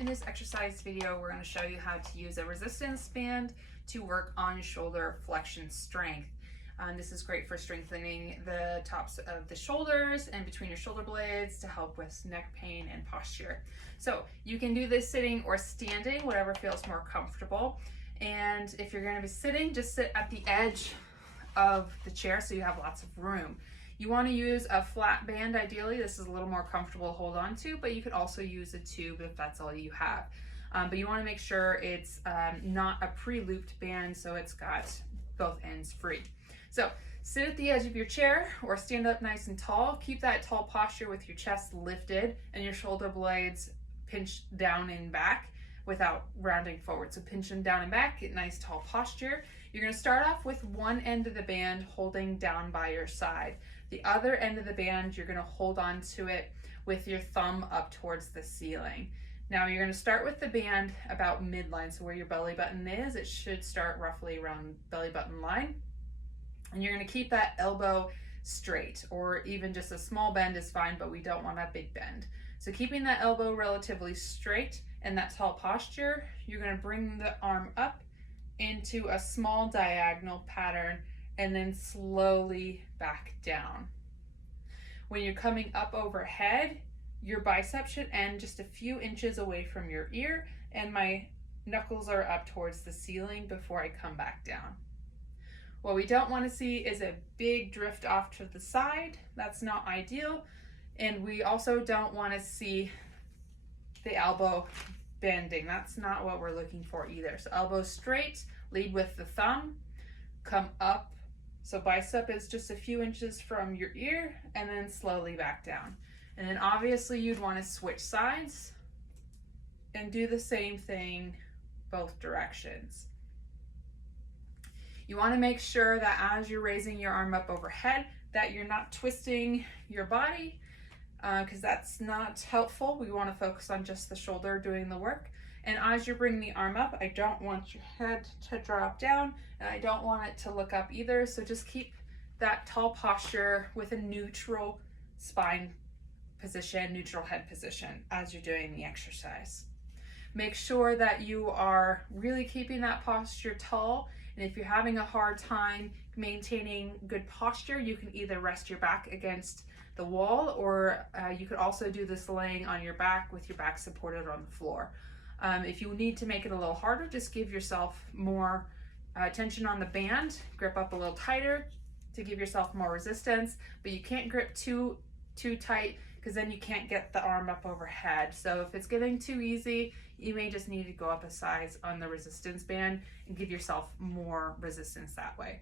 In this exercise video, we're going to show you how to use a resistance band to work on shoulder flexion strength. This is great for strengthening the tops of the shoulders and between your shoulder blades to help with neck pain and posture. So you can do this sitting or standing, whatever feels more comfortable. And if you're going to be sitting, just sit at the edge of the chair so you have lots of room. You want to use a flat band ideally. This is a little more comfortable to hold on to, but you could also use a tube if that's all you have. But you want to make sure it's not a pre-looped band, so it's got both ends free. So sit at the edge of your chair or stand up nice and tall. Keep that tall posture with your chest lifted and your shoulder blades pinched down and back without rounding forward. So pinch them down and back, get nice tall posture. You're going to start off with one end of the band holding down by your side. The other end of the band, you're going to hold on to it with your thumb up towards the ceiling. Now you're going to start with the band about midline, so where your belly button is, it should start roughly around belly button line. And you're going to keep that elbow straight, or even just a small bend is fine, but we don't want a big bend. So keeping that elbow relatively straight and that tall posture, you're going to bring the arm up into a small diagonal pattern and then slowly back down. When you're coming up overhead, your bicep should end just a few inches away from your ear, and my knuckles are up towards the ceiling before I come back down. What we don't want to see is a big drift off to the side. That's not ideal. And we also don't want to see the elbow bending. That's not what we're looking for either. So elbow straight, lead with the thumb, come up. So bicep is just a few inches from your ear, and then slowly back down. And then obviously you'd want to switch sides and do the same thing both directions. You want to make sure that as you're raising your arm up overhead that you're not twisting your body, because that's not helpful. We want to focus on just the shoulder doing the work. And as you're bringing the arm up, I don't want your head to drop down, and I don't want it to look up either. So just keep that tall posture with a neutral spine position, neutral head position as you're doing the exercise. Make sure that you are really keeping that posture tall. And if you're having a hard time maintaining good posture, you can either rest your back against the wall, or you could also do this laying on your back with your back supported on the floor. If you need to make it a little harder, just give yourself more tension on the band, grip up a little tighter to give yourself more resistance, but you can't grip too tight, because then you can't get the arm up overhead. So if it's getting too easy, you may just need to go up a size on the resistance band and give yourself more resistance that way.